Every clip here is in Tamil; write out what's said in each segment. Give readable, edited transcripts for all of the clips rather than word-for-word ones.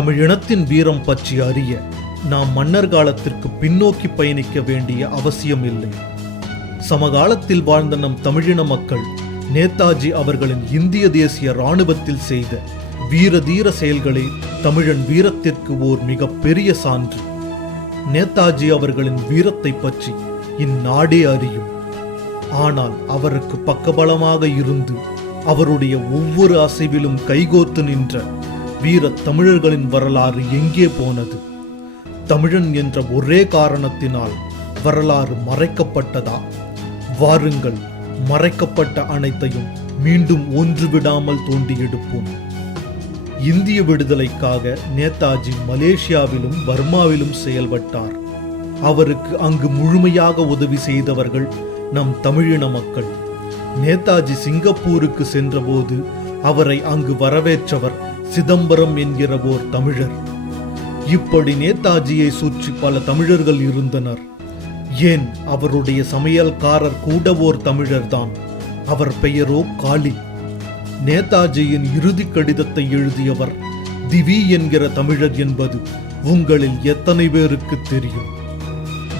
தமிழினத்தின் வீரம் பற்றி அறிய நாம் மன்னர் காலத்திற்கு பின்னோக்கி பயணிக்க வேண்டிய அவசியம் இல்லை. சமகாலத்தில் வாழ்ந்த நம் தமிழின மக்கள் நேதாஜி அவர்களின் இந்திய தேசிய இராணுவத்தில் செய்த வீரதீர செயல்களே தமிழன் வீரத்திற்கு ஓர் மிக பெரிய சான்று. நேதாஜி அவர்களின் வீரத்தை பற்றி இந்நாடே அறியும். ஆனால் அவருக்கு பக்கபலமாக இருந்து அவருடைய ஒவ்வொரு அசைவிலும் கைகோத்து நின்ற வீர தமிழர்களின் வரலாறு எங்கே போனது? தமிழன் என்ற ஒரே காரணத்தினால் வரலாறு மறைக்கப்பட்டதா? வாருங்கள், மறைக்கப்பட்ட அனைத்தையும் மீண்டும் ஒன்றுவிடாமல் தோண்டி எடுப்போம். இந்திய விடுதலைக்காக நேதாஜி மலேசியாவிலும் பர்மாவிலும் செயல்பட்டார். அவருக்கு அங்கு முழுமையாக உதவி செய்தவர்கள் நம் தமிழின மக்கள். நேதாஜி சிங்கப்பூருக்கு சென்றபோது அவரை அங்கு வரவேற்றவர் சிதம்பரம் என்கிற ஓர் தமிழர். இப்படி நேதாஜியை சுற்றி பல தமிழர்கள் இருந்தனர். ஏன், அவருடைய சமையல்காரர் கூட ஓர் தமிழர்தான். அவர் பெயரோ காளி. நேதாஜியின் இறுதி கடிதத்தை எழுதியவர் திவி என்கிற தமிழர் என்பது உங்களில் எத்தனை பேருக்கு தெரியும்?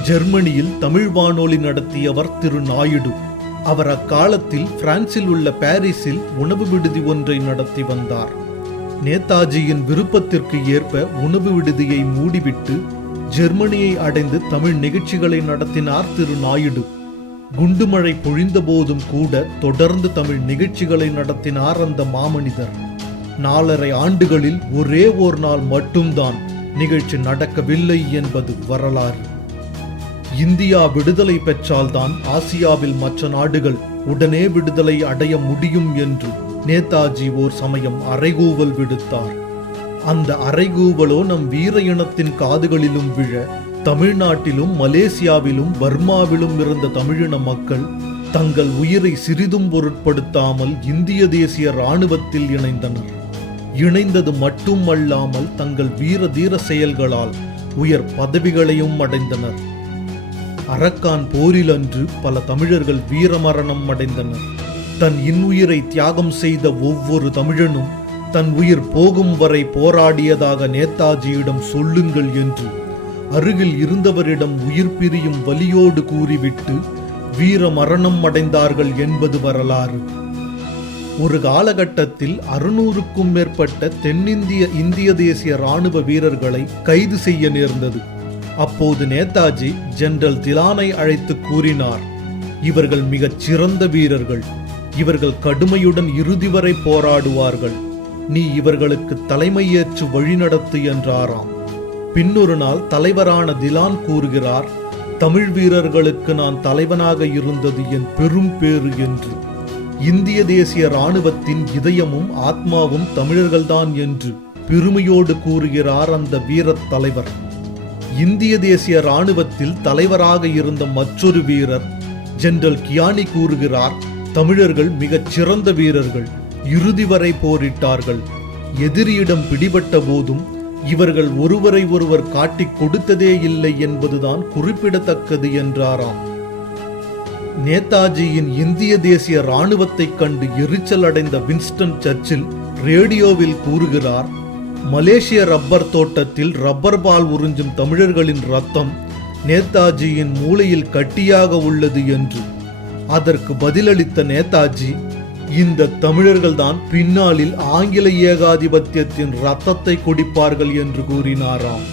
ஜெர்மனியில் தமிழ் வானொலி நடத்தியவர் திரு நாயுடு. அவர் அக்காலத்தில் பிரான்சில் உள்ள பாரிஸில் உணவு விடுதி ஒன்றை நடத்தி வந்தார். நேதாஜியின் விருப்பத்திற்கு ஏற்ப உணவு விடுதியை மூடிவிட்டு ஜெர்மனியை அடைந்து தமிழ் நிகழ்ச்சிகளை நடத்தினார் திரு நாயுடு. குண்டுமழை பொழிந்த போதும் கூட தொடர்ந்து தமிழ் நிகழ்ச்சிகளை நடத்தினார் அந்த மாமனிதர். 4.5 ஆண்டுகளில் ஒரே ஒரு நாள் மட்டும்தான் நிகழ்ச்சி நடக்கவில்லை என்பது வரலாறு. இந்தியா விடுதலை பெற்றால்தான் ஆசியாவில் மற்ற நாடுகள் உடனே விடுதலை அடைய முடியும் என்று நேதாஜி ஓர் சமயம் அறைகூவல் விடுத்தார். அந்த அறைகூவலோ நம் வீர இனத்தின் காதுகளிலும் விழ தமிழ்நாட்டிலும் மலேசியாவிலும் பர்மாவிலும் இருந்த தமிழின மக்கள் தங்கள் உயிரை சிறிதும் பொருட்படுத்தாமல் இந்திய தேசிய இராணுவத்தில் இணைந்தனர். இணைந்தது மட்டுமல்லாமல் தங்கள் வீர தீர செயல்களால் உயர் பதவிகளையும் அடைந்தனர். அரக்கான் போரில் அன்று பல தமிழர்கள் வீரமரணம் அடைந்தனர். தன் இன்னுயிரை தியாகம் செய்த ஒவ்வொரு தமிழனும் தன் உயிர் போகும் வரை போராடியதாக நேதாஜியிடம் சொல்லுங்கள் என்று அருகில் இருந்தவரிடம் உயிர் பிரியும் வலியோடு கூறிவிட்டு வீர மரணம் அடைந்தார்கள் என்பது வரலாறு. ஒரு காலகட்டத்தில் 600க்கும் மேற்பட்ட தென்னிந்திய இந்திய தேசிய இராணுவ வீரர்களை கைது செய்ய நேர்ந்தது. அப்போது நேதாஜி ஜெனரல் திலானை அழைத்து கூறினார், இவர்கள் மிகச் சிறந்த வீரர்கள், இவர்கள் கடுமையுடன் இறுதி வரை போராடுவார்கள், நீ இவர்களுக்கு தலைமையேற்று வழிநடத்து என்றாராம். பின்னொரு நாள் தலைவரான திலான் கூறுகிறார், தமிழ் வீரர்களுக்கு நான் தலைவனாக இருந்தது என் பெரும் பேறு என்று. இந்திய தேசிய இராணுவத்தின் இதயமும் ஆத்மாவும் தமிழர்கள்தான் என்று பெருமையோடு கூறுகிறார் அந்த வீரத் தலைவர். இந்திய தேசிய இராணுவத்தில் தலைவராக இருந்த மற்றொரு வீரர் ஜெனரல் கியானி கூறுகிறார், தமிழர்கள் மிகச் சிறந்த வீரர்கள், இறுதி வரை போரிட்டார்கள், எதிரியிடம் பிடிபட்ட போதும் இவர்கள் ஒருவரை ஒருவர் காட்டிக் கொடுத்ததே இல்லை என்பதுதான் குறிப்பிடத்தக்கது என்றாராம். நேதாஜியின் இந்திய தேசிய இராணுவத்தை கண்டு எரிச்சல் அடைந்த வின்ஸ்டன் சர்ச்சில் ரேடியோவில் கூறுகிறார், மலேசிய ரப்பர் தோட்டத்தில் ரப்பர் பால் உறிஞ்சும் தமிழர்களின் ரத்தம் நேதாஜியின் மூளையில் கட்டியாக உள்ளது என்று. அதற்கு பதிலளித்த நேதாஜி, இந்த தமிழர்கள்தான் பின்னாளில் ஆங்கில ஏகாதிபத்தியத்தின் இரத்தத்தை குடிப்பார்கள் என்று கூறினாராம்.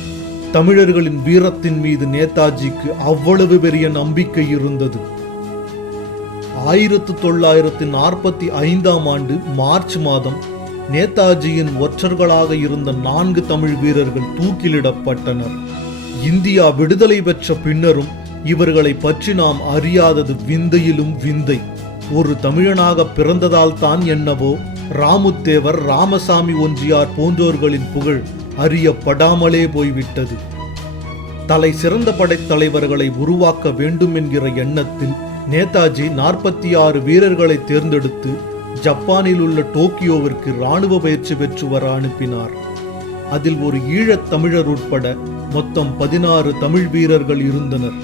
தமிழர்களின் வீரத்தின் மீது நேதாஜிக்கு அவ்வளவு பெரிய நம்பிக்கை இருந்தது. 1945 ஆண்டு மார்ச் மாதம் நேதாஜியின் ஒற்றர்களாக இருந்த 4 தமிழ் வீரர்கள் தூக்கிலிடப்பட்டனர். இந்தியா விடுதலை பெற்ற பின்னரும் இவர்களை பற்றி நாம் அறியாதது விந்தையிலும் விந்தை. ஒரு தமிழனாக பிறந்ததால் தான் என்னவோ ராமுத்தேவர், ராமசாமி ஒன்றியார் போன்றோர்களின் புகழ் அறியப்படாமலே போய்விட்டது. தலை சிறந்த படைத்தலைவர்களை உருவாக்க வேண்டும் என்கிற எண்ணத்தில் நேதாஜி 46 வீரர்களை தேர்ந்தெடுத்து ஜப்பானில் உள்ள டோக்கியோவிற்கு இராணுவ பயிற்சி பெற்று வர அனுப்பினார். அதில் ஒரு ஈழத் தமிழர் உட்பட மொத்தம் 16 தமிழ் வீரர்கள் இருந்தனர்.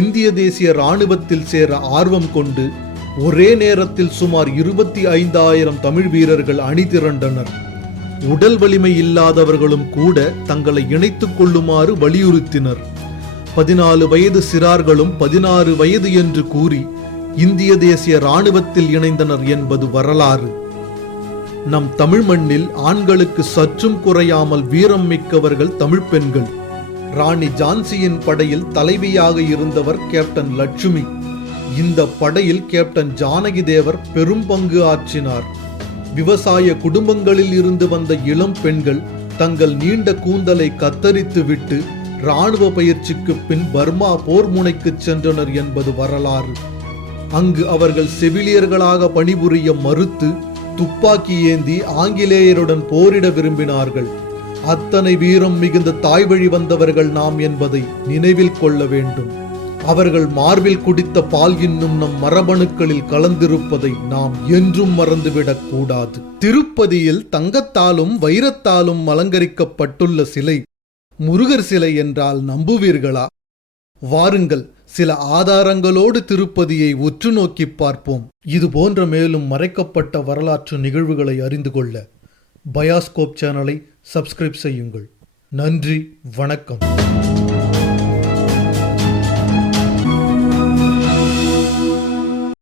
இந்திய தேசிய இராணுவத்தில் சேர ஆர்வம் கொண்டு ஒரே நேரத்தில் சுமார் 25,000 தமிழ் வீரர்கள் அணி திரண்டனர். உடல் வலிமை இல்லாதவர்களும் கூட தங்களை இணைத்துக் கொள்ளுமாறு வலியுறுத்தினர். 14 வயது சிறார்களும் 16 வயது என்று கூறி இந்திய தேசிய இராணுவத்தில் இணைந்தனர் என்பது வரலாறு. நம் தமிழ் மண்ணில் ஆண்களுக்கு சற்றும் குறையாமல் வீரம் மிக்கவர்கள் தமிழ் பெண்கள். ராணி ஜான்சியின் படையில் தலைவியாக இருந்தவர் கேப்டன் லட்சுமி. இந்த படையில் கேப்டன் ஜானகி தேவர் பெரும் பங்கு ஆற்றினார். விவசாய குடும்பங்களில் இருந்து வந்த இளம் பெண்கள் தங்கள் நீண்ட கூந்தலை கத்தரித்து விட்டு இராணுவ பயிற்சிக்கு பின் பர்மா போர் முனைக்கு சென்றனர் என்பது வரலாறு. அங்கு அவர்கள் செவிலியர்களாக பணிபுரிய மறுத்து துப்பாக்கி ஏந்தி ஆங்கிலேயருடன் போரிட விரும்பினார்கள். அத்தனை வீரம் மிகுந்த தாய் வழி வந்தவர்கள் நாம் என்பதை நினைவில் கொள்ள வேண்டும். அவர்கள் மார்பில் குடித்த பால் இன்னும் நம் மரபணுக்களில் கலந்திருப்பதை நாம் என்றும் மறந்துவிடக் கூடாது. திருப்பதியில் தங்கத்தாலும் வைரத்தாலும் அலங்கரிக்கப்பட்டுள்ள சிலை முருகர் சிலை என்றால் நம்புவீர்களா? வாருங்கள், சில ஆதாரங்களோடு திருப்பதியை உற்று நோக்கி பார்ப்போம். இது போன்ற மேலும் மறைக்கப்பட்ட வரலாற்று நிகழ்வுகளை அறிந்து கொள்ள பயாஸ்கோப் சேனலை சப்ஸ்கிரைப் செய்யுங்கள். நன்றி, வணக்கம்.